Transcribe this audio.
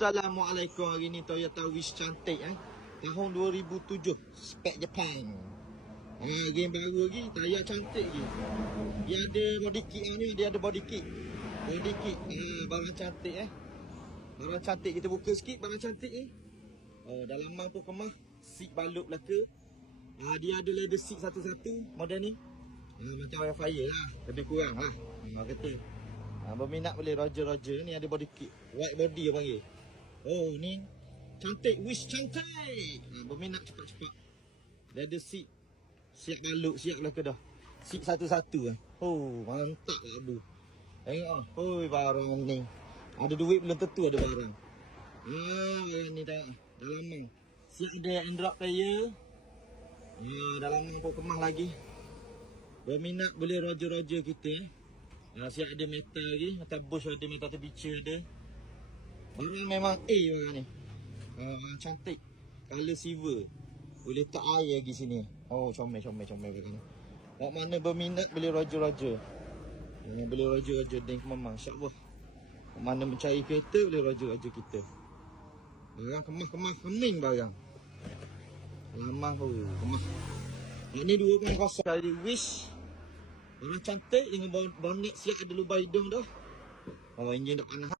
Assalamualaikum. Hari ni Toyota Wish cantik tahun 2007, spek Jepang. Game baru lagi, tayar cantik lagi. Dia ada body kit ni, dia ada body kit. Barang cantik Barang cantik, kita buka sikit barang cantik ni. Dalaman pun kemah, seat balut belaka. Dia ada leather seat satu-satu model ni. Macam Fire lah, lebih kurang lah. Kata berminat boleh Roger ni, ada body kit. White body dia panggil. Ni cantik, Wish cantik. Berminat cepat-cepat. Leather seat, siap balut, siap belaka dah. Seat satu-satu mantap lah abu. Tengok barang ni. Ada duit belum tentu ada barang. Barang ni tengok. Dalaman siap ada Android player. Dalaman pun kemah lagi. Berminat boleh Roger kita siap ada metal lagi. Metal bush ada, metal terbica ada. Barang memang barang ni. Cantik. Color silver. Boleh letak air lagi sini. Comel barang ni. Mak mana berminat boleh Roger. Boleh Roger dan memang insya-Allah. Mak mana mencari kereta boleh Roger kita. Barang kemah kening barang. Lama kemah. Ini 2.0 kali Wish. Barang cantik dengan bonnet siap ada lubang hidung dah. Enjin dah panas.